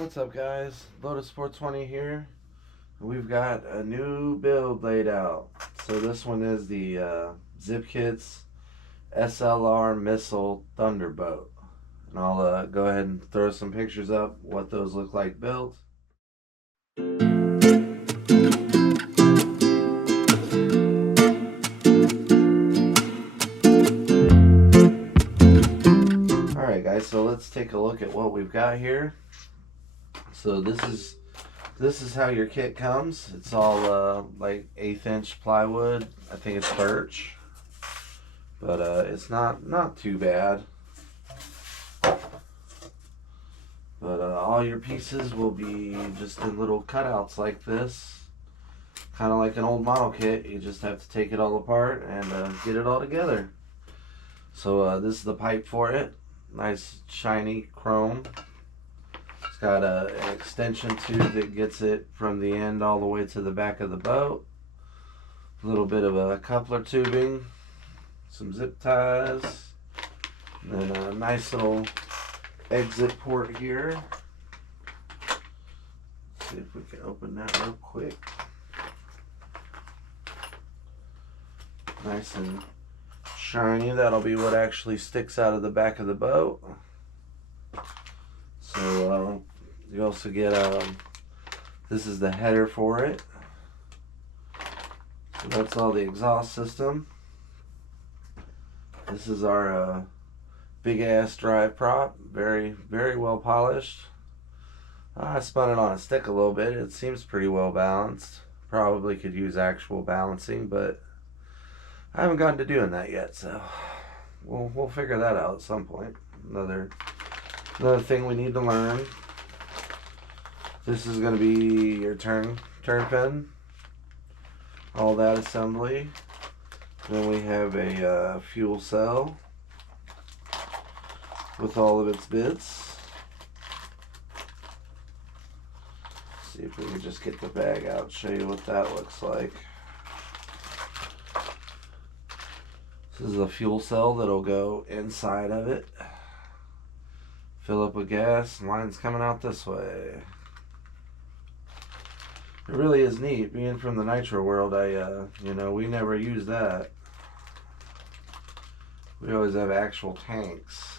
What's up, guys? Lotus 420 here. We've got a new build laid out. So this one is the Zipkits SLR missile Thunderboat. And I'll go ahead and throw some pictures up what those look like built. Alright guys, so let's take a look at what we've got here. So this is how your kit comes. It's all like 1/8 inch plywood. I think it's birch, but it's not too bad. But all your pieces will be just in little cutouts like this, kind of like an old model kit. You just have to take it all apart and get it all together. So this is the pipe for it. Nice shiny chrome. It's got an extension tube that gets it from the end all the way to the back of the boat. A little bit of a coupler tubing, some zip ties, and then a nice little exit port here. Let's see if we can open that real quick. Nice and shiny. That'll be what actually sticks out of the back of the boat. So you also get this is the header for it. So that's all the exhaust system. This is our big ass drive prop, very well polished. I spun it on a stick a little bit. It seems pretty well balanced. Probably could use actual balancing, but I haven't gotten to doing that yet, so we'll figure that out at some point. Another thing we need to learn. This is going to be your turn pin. All that assembly. Then we have a fuel cell with all of its bits. Let's see if we can just get the bag out, show you what that looks like. This is a fuel cell that'll go inside of it. Fill up with gas, line's coming out this way. It really is neat. Being from the nitro world, we never use that. We always have actual tanks.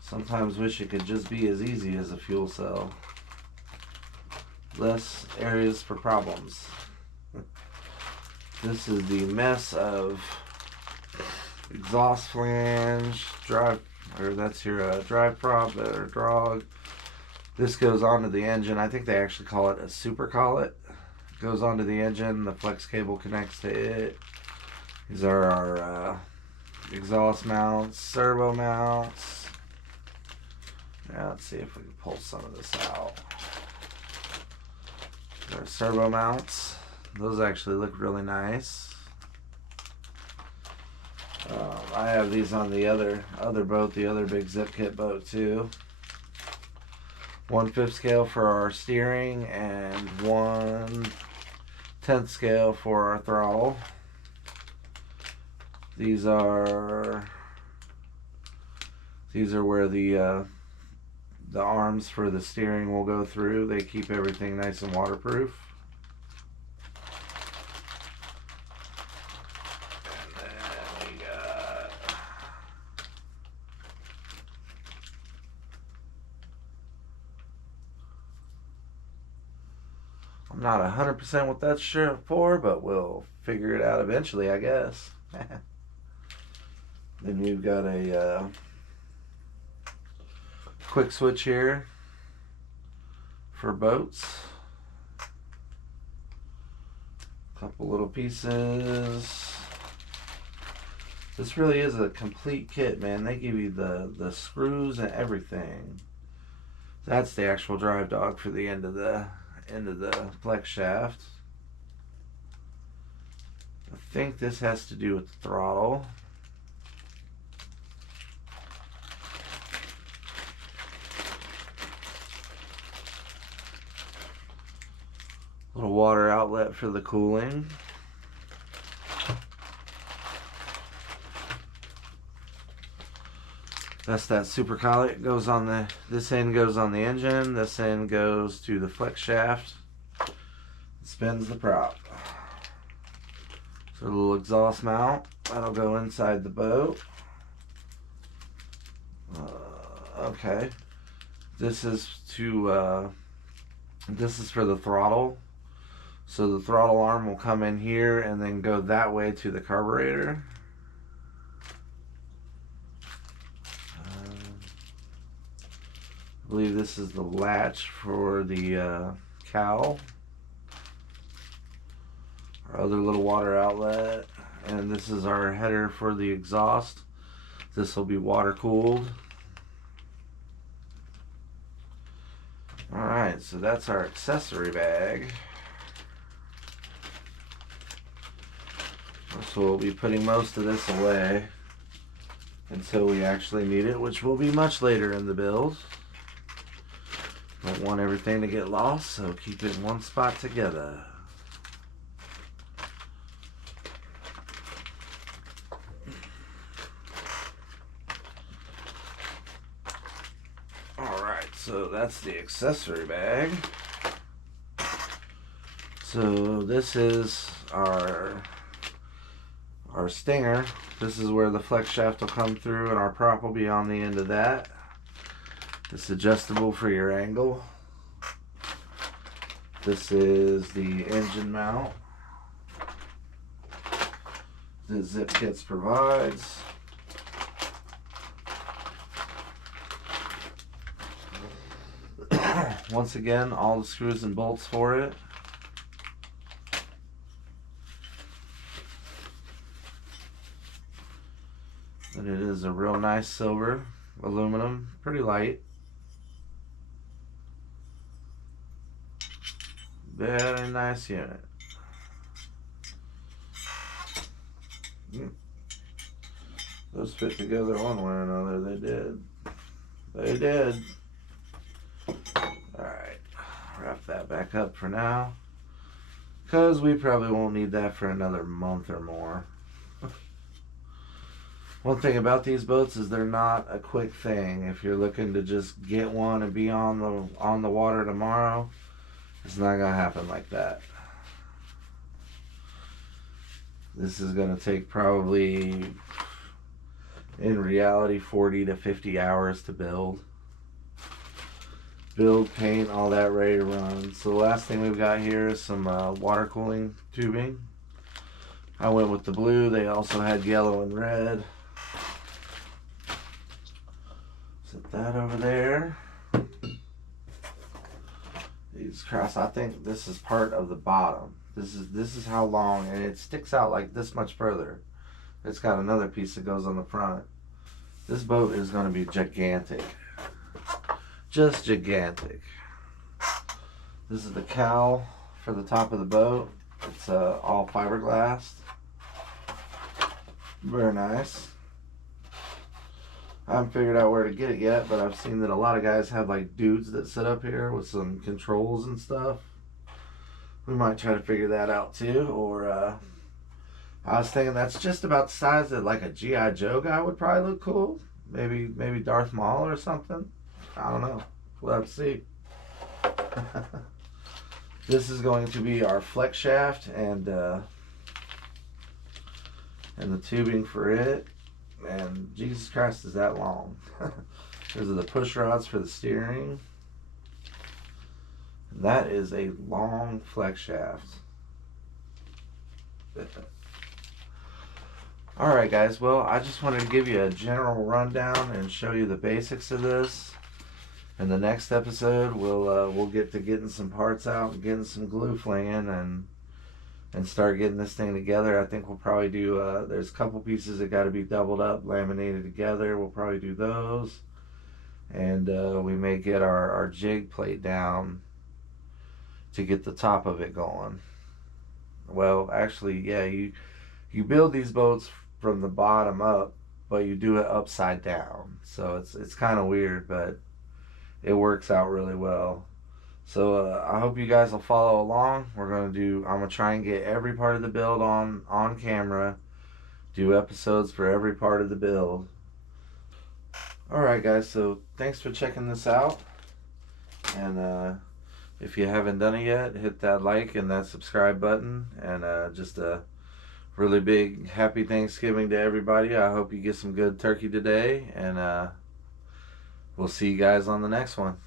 Sometimes wish it could just be as easy as a fuel cell. Less areas for problems. This is the mess of exhaust flange, that's your drive prop or drag. This goes onto the engine. I think they actually call it a super collet. It goes onto the engine. The flex cable connects to it. These are our exhaust mounts, servo mounts. Now let's see if we can pull some of this out. Our servo mounts. Those actually look really nice. I have these on the other boat, the other big Zipkit boat too. 1/5 scale for our steering and 1/10 scale for our throttle. These are where the arms for the steering will go through. They keep everything nice and waterproof. I'm not 100% what that's sure for, but we'll figure it out eventually, I guess. Then we've got a quick switch here for boats. Couple little pieces. This really is a complete kit, man. They give you the screws and everything. That's the actual drive dog for the end of the flex shaft. I think this has to do with the throttle. Little water outlet for the cooling. That's that super collet. It goes on the, this end goes on the engine, this end goes to the flex shaft. It spins the prop. So a little exhaust mount, that'll go inside the boat. Okay. This is to, this is for the throttle. So the throttle arm will come in here and then go that way to the carburetor. I believe this is the latch for the cowl. Our other little water outlet. And this is our header for the exhaust. This will be water cooled. Alright, so that's our accessory bag. So we'll be putting most of this away until we actually need it, which will be much later in the build. Don't want everything to get lost, so keep it in one spot together. Alright, so that's the accessory bag. So this is our stinger. This is where the flex shaft will come through and our prop will be on the end of that. It's adjustable for your angle. This is the engine mount that Zipkits provides. Once again, all the screws and bolts for it. And it is a real nice silver aluminum, pretty light. Very nice unit. Those fit together one way or another. They did. They did. Alright. Wrap that back up for now. Because we probably won't need that for another month or more. One thing about these boats is they're not a quick thing. If you're looking to just get one and be on the water tomorrow, it's not gonna happen like that. This is gonna take probably, in reality, 40 to 50 hours to build. Build, paint, all that ready to run. So the last thing we've got here is some water cooling tubing. I went with the blue. They also had yellow and red. Set that over there. These cross, I think this is part of the bottom. This is how long, and it sticks out like this much further. It's got another piece that goes on the front. This boat is going to be gigantic. Just gigantic. This is the cowl for the top of the boat. It's all fiberglass. Very nice. I haven't figured out where to get it yet, but I've seen that a lot of guys have like dudes that sit up here with some controls and stuff. We might try to figure that out too. Or I was thinking that's just about the size that like a G.I. Joe guy would probably look cool. Maybe Darth Maul or something. I don't know. We'll have to see. This is going to be our flex shaft and the tubing for it. And Jesus Christ, is that long. Those are the push rods for the steering. That is a long flex shaft. Alright guys, well I just wanted to give you a general rundown and show you the basics of this. In the next episode we'll get to getting some parts out and getting some glue flinging and start getting this thing together. I think we'll probably do, there's a couple pieces that got to be doubled up, laminated together. We'll probably do those. And we may get our jig plate down to get the top of it going. Well, actually, yeah, you build these boats from the bottom up, but you do it upside down. So it's kind of weird, but it works out really well. So I hope you guys will follow along. I'm gonna try and get every part of the build on camera. Do episodes for every part of the build. Alright guys, so thanks for checking this out. And if you haven't done it yet, hit that like and that subscribe button. And just a really big happy Thanksgiving to everybody. I hope you get some good turkey today. And we'll see you guys on the next one.